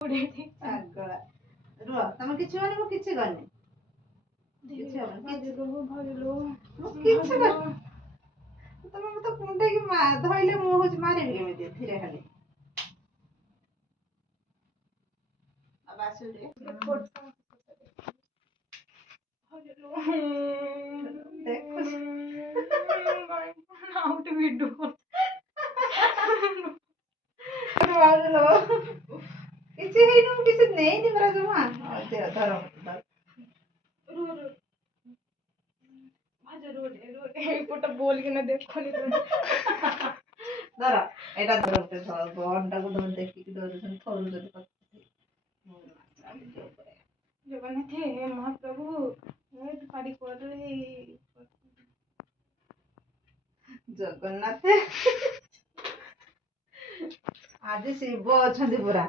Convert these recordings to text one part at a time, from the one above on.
ପାଗଳା ରୁହ ତମେ କିଛି ମାନେ ମୁଁ କିଛି କରିନି କିଛି ହବନି ତମେ ମତେ କୁଣ୍ଡେଇକି ଧଇଲେ ମୁଁ ହଉଛି ମାରିବି କେମିତି ଧୀରେ ଖାଲି କିଛି ହେଇନି ମୁଁ କିଛି ନେଇନି ପରା ଜମା ଧର बोलिकिना देखनी ଧର ଏଇଟା ଧର ଗହଣଟାକୁ ଧର ଦେଖିକି ଧରୁଛନ୍ତି ଥରୁଛନ୍ତି जगन्नाथ हे महाप्रभु ପାରି କରି ଜଗନ୍ନାଥ ଆଜି ଶିବ ଅଛନ୍ତି ପୁରା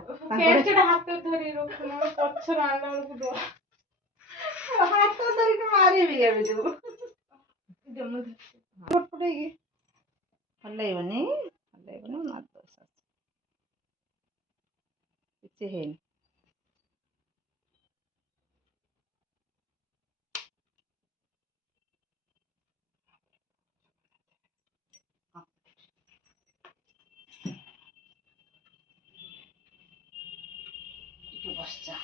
ହାତ ଧରି ରଖୁନ ପଛରୁ ଆଣିଲା ବେଳକୁ ଡର ହାତ ଧରିକି ମାରିବି କେମିତି ହଲେଇବନି କିଛି ହେଇନି ଟିକେ ବସିଯା